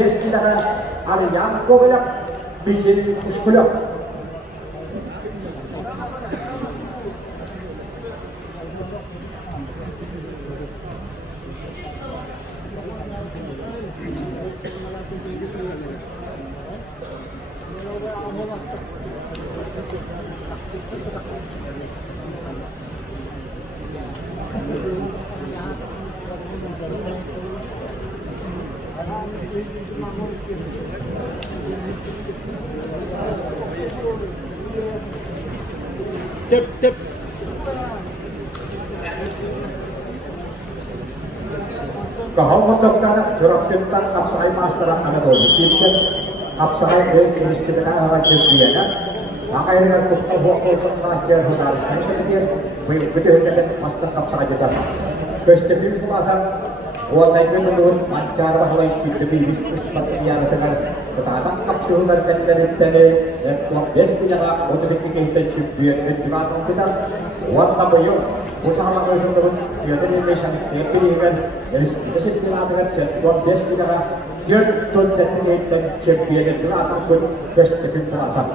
Eskilere Aryan Kovalak bizim Uskulak. Tip. Kahawag na curap tentang kapsay master ang ano decision kapsay kinistik na ang champion maka ini kan kubuk terakhir harus ini kemudian betul betul master kapsay jadi kesempatan pasang buat lagi menurut mancar bahwa istri lebih bisnis material dengan ketaatan kapsul dan dari dan tuan des punya untuk kita champion dan juga kita buat tabayun usaha lagi menurut dia tadi mesin saya kan dari mesin kita dengan tuan des punya jatuh certificate dan champion dan juga ataupun kesempatan pasang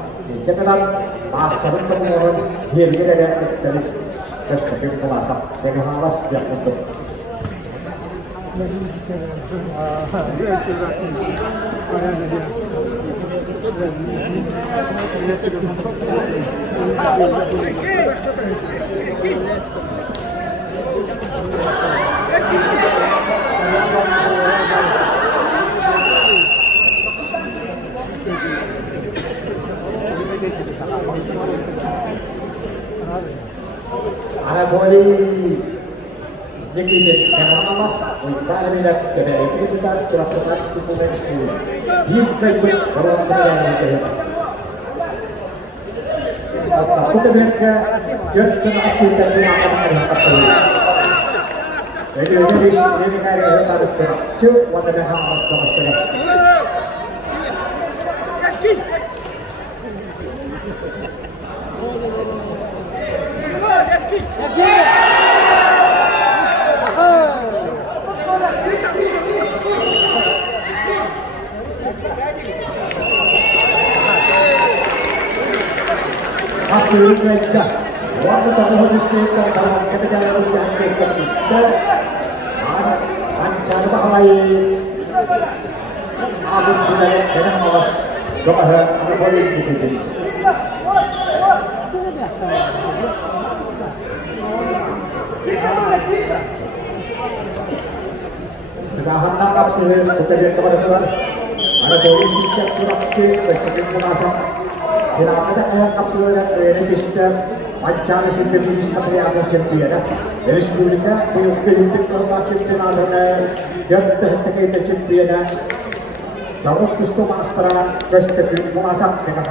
kita kan master untuk dia ada dari kesempatan pasang dengan halas yang untuk ada boleh jadi yang amas untuk kami lihat dari itu kita curah curah cukup ekstrim. Dia ikut dalam segala yang tapi mereka jadi kita tidak akan melihat jadi ini kaya tarik curah cukup warna yang amas sama sekali. Hasil mereka waktu terlalu disediakan dalam kebijakan yang disediakan lancar bahaya Abun sudah dengan mawas kemahiran Anatoli itu Tegahan nangkap sehingga kepada Tuhan Anatoli siap curah ke kesempatan mengasah tidak ada yang kapsul dan register pancaan simpan bisnis material yang champion dari sebelumnya kehidupan termasuk dengan dan teknik champion lalu custom master kesempatan mengasah dengan